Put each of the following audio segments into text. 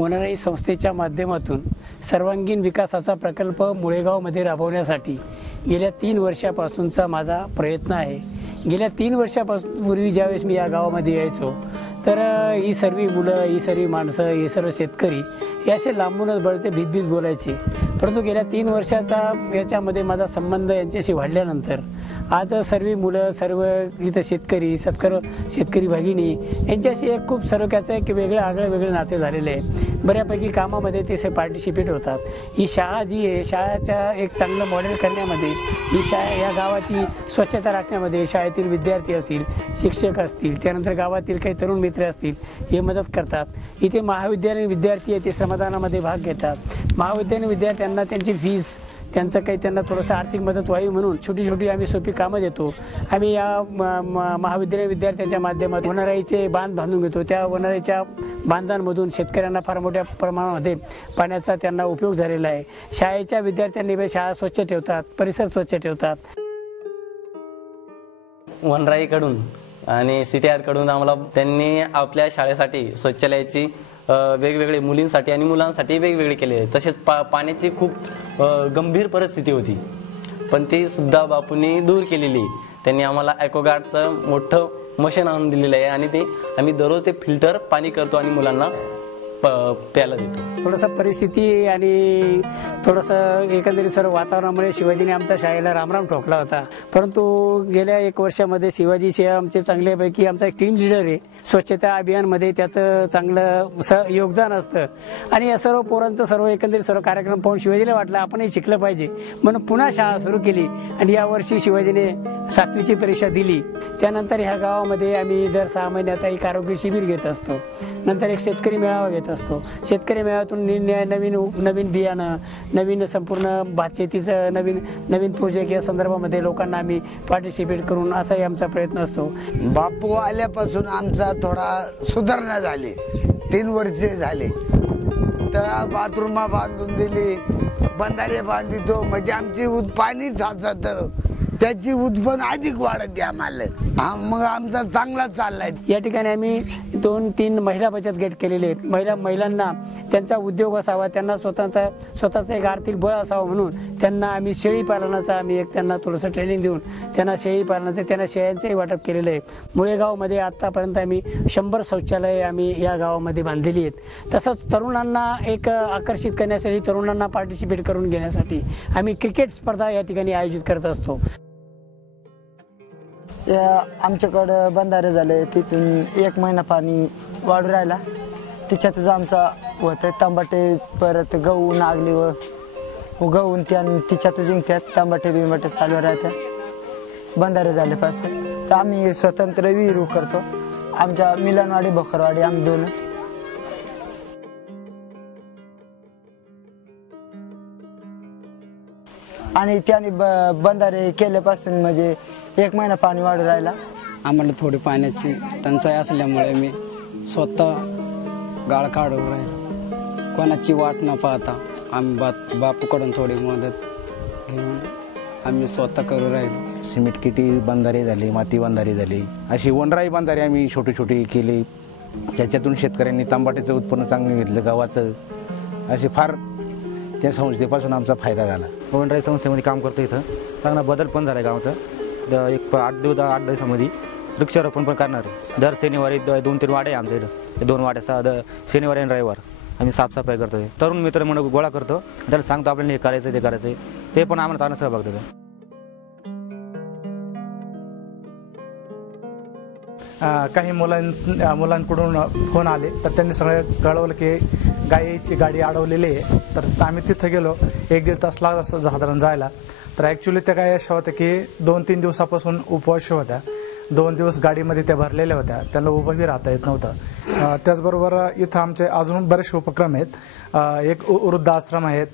वनराई संस्थेच्या माध्यमातून सर्वांगीण विकासाचा प्रकल्प मुळेगावमध्ये राबवण्यासाठी गेल्या 3 वर्षापासूनचा माझा प्रयत्न आहे। गेल्या 3 वर्षापासून पूर्वी ज्यावेळेस मी या गावामध्ये यायचो तर ही सर्व मुलं, ही सर्व माणसं, हे सर्व शेतकरी हे असे लांबूनच बळते भीत बोलायचे। परंतु गेल्या 3 वर्षाचा याच्यामध्ये माझा संबंध यांच्याशी वाढल्यानंतर आज सर्व मुलं, सर्व इथं शेतकरी भगिनी यांच्याशी एक खूप सरोख्याचं एक वेगळं नाते झालेलं आहे। बऱ्यापैकी कामामध्ये ते पार्टिसिपेट होतात। ही शाळा जी आहे, शाळेच्या एक चांगलं मॉडेल करण्यामध्ये, ही शाळा या गावाची स्वच्छता राखण्यामध्ये शाळेतील विद्यार्थी असतील, शिक्षक असतील, त्यानंतर गावातील काही तरुण मित्र असतील, हे मदत करतात। इथे महाविद्यालयीन विद्यार्थी आहे ते श्रमदानामध्ये भाग घेतात। महाविद्यालयीन विद्यार्थ्यांना त्यांची फीस, त्यांचं काही त्यांना थोडंसं आर्थिक मदत व्हावी म्हणून छोटी आम्ही सोपी कामं देतो। आम्ही या महाविद्यालयीन विद्यार्थ्यांच्या माध्यमातून वनराईचे बांध बांधून घेतो। त्या वनराईच्या बांधांमधून शेतकऱ्यांना फार मोठ्या प्रमाणामध्ये पाण्याचा त्यांना उपयोग झालेला आहे। शाळेच्या विद्यार्थ्यांनी शाळा स्वच्छ ठेवतात, परिसर स्वच्छ ठेवतात। वनराईकडून आणि CTR कडून आम्हाला त्यांनी आपल्या शाळेसाठी शौचालयाची वेगवेगळे मुलींसाठी आणि मुलांसाठी वेगवेगळे केले। तसेच पाण्याची खूप गंभीर परिस्थिती होती, पण ती सुद्धा बापूंनी दूर केलेली। त्यांनी आम्हाला ॲक्वागार्डचं मोठं मशीन आणून दिलेलं आहे आणि ते आम्ही दररोज ते फिल्टर पाणी करतो आणि मुलांना प्यायला देतो। थोडंसं परिस्थिती आणि थोडंसं एकंदरीत सर्व वातावरणामुळे शिवाजीने आमच्या शाळेला रामराम ठोकला होता। परंतु गेल्या 1 वर्षामध्ये शिवाजीशी आमचे चांगल्यापैकी आमचा एक टीम लीडर आहे। स्वच्छता अभियानमध्ये त्याचं चांगलं योगदान असतं आणि या सर्व पोरांचं एकंदरीत सर्व कार्यक्रम पाहून शिवाजीला वाटलं आपणही शिकलं पाहिजे, म्हणून पुन्हा शाळा सुरू केली आणि यावर्षी शिवाजीने 7वीची परीक्षा दिली। त्यानंतर ह्या गावामध्ये आम्ही दर 6 महिन्यात एक आरोग्य शिबिर घेत असतो। नंतर एक शेतकरी मेळावा घेत असतो। शेतकरी मेळाव्यातून नवीन बियाणं, नवीन संपूर्ण भातशेतीचं नवीन प्रोजेक्ट या संदर्भामध्ये लोकांना आम्ही पार्टिसिपेट करून असाही आमचा प्रयत्न असतो। बापू आल्यापासून आमचा थोडा सुधारणा झाली। 3 वर्षे झाले तर बाथरूमा बांधून दिली, बंधारे बांधितो, म्हणजे आमची पाणी साचत, त्याची उत्पन्न अधिक वाढत आम्हाला। मग आमचा चांगला चाललाय। या ठिकाणी आम्ही 2-3 महिला बचत गट केलेले आहेत। महिलांना त्यांचा उद्योग असावा, त्यांना स्वतःचा एक आर्थिक बळ असावं म्हणून त्यांना आम्ही शेळी पालनाचा त्यांना थोडंसं ट्रेनिंग देऊन त्यांना शेळी पालनाचं, त्यांना शेळ्यांचंही वाटप केलेलं आहे। मुळेगावमध्ये आतापर्यंत आम्ही 100 शौचालय आम्ही या गावामध्ये बांधलेली आहेत। तसंच तरुणांना एक आकर्षित करण्यासाठी, तरुणांना पार्टिसिपेट करून घेण्यासाठी आम्ही क्रिकेट स्पर्धा या ठिकाणी आयोजित करत असतो। आमच्याकडे बंधारे झाले, तिथून 1 महिना पाणी वाढू राहिला, तिच्यातच आमचा होतं टमाटे, परत गहू, नागली व गहून तिच्यातच जिंकतात, टमाटे बिंबाटे चालू राहतात। बंधारे झाले पासून तर आम्ही स्वतंत्र विहीर करतो। आमच्या मिलनवाडी, भोकरवाडी आम्ही 2 आणि त्याने बंधारे केल्यापासून म्हणजे 1 महिना पाणी वाढू राहिला। आम्हाला थोडी पाण्याची टंचाई असल्यामुळे मी स्वतः गाळ काढू राहिलो। कोणाची वाट न पाहता आम्ही बापूकडून थोडी मदत घेऊन आम्ही स्वतः करू राहिलो। सिमेंट किटी बंधारे झाले, माती बंधारे झाले, अशी वनराई बंधारे आम्ही छोटे केले। त्याच्यातून शेतकऱ्यांनी तांबाट्याचं उत्पन्न चांगलं घेतलं, गावाचं। असे फार त्या संस्थेपासून आमचा फायदा झाला। वनराई संस्थेमध्ये काम करतो, इथं चांगला बदल पण झाला गावाचा। एक 8 दिवसामध्ये वृक्षारोपण पण करणार आहे। दर शनिवारी 2-3 वाडे आमच्या इथं, 2 वाड्या शनिवारी आणि रविवार आम्ही साफसफाई करतो। तरुण मित्र म्हणून गोळा करतो, त्याला सांगतो आपल्याला हे करायचं, ते करायचं, ते पण आम्हाला चांगला सहभाग देतात। काही मुलांकडून फोन आले तर त्यांनी सगळं कळवलं की गायीची गाडी अडवलेली आहे। तर आम्ही तिथं गेलो, 1-1.5 तास लागला असं साधारण जायला। तर ॲक्च्युली त्या गायी अशा होत्या की 2-3 दिवसापासून उपवाशी होत्या। 2 दिवस गाडीमध्ये त्या भरलेल्या होत्या, त्यांना उभंही राहता येत नव्हतं। त्याचबरोबर इथं आमचे अजून बरेचसे उपक्रम आहेत। एक वृद्धाश्रम आहेत,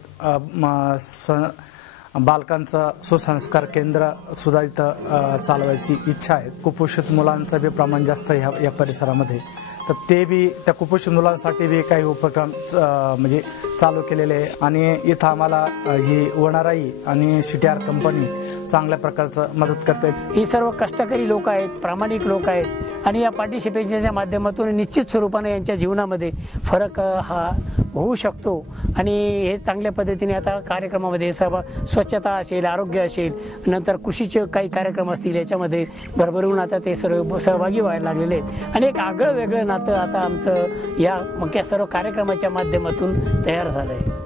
बालकांचं सुसंस्कार केंद्र सुद्धा इथं चालवायची इच्छा आहे। कुपोषित मुलांचं बी प्रमाण जास्त या परिसरामध्ये, तर ते बी त्या कुपोषित मुलांसाठी बी काही उपक्रम म्हणजे चालू केलेले आहे। आणि इथं आम्हाला ही वनराई आणि CTR कंपनी चांगल्या प्रकारचं मदत करते। ही सर्व कष्टकरी लोक आहेत, प्रामाणिक लोक आहेत आणि या पार्टिसिपेशनच्या माध्यमातून निश्चित स्वरूपाने यांच्या जीवनामध्ये फरक हा होऊ शकतो आणि हे चांगल्या पद्धतीने आता कार्यक्रमामध्ये स्वच्छता असेल, आरोग्य असेल, नंतर कृषीचे काही कार्यक्रम असतील, याच्यामध्ये भरभरून आता ते सर्व सहभागी व्हायला लागलेले आहेत आणि एक आगळं वेगळं नातं आता आमचं या सर्व कार्यक्रमाच्या माध्यमातून तयार झालं आहे.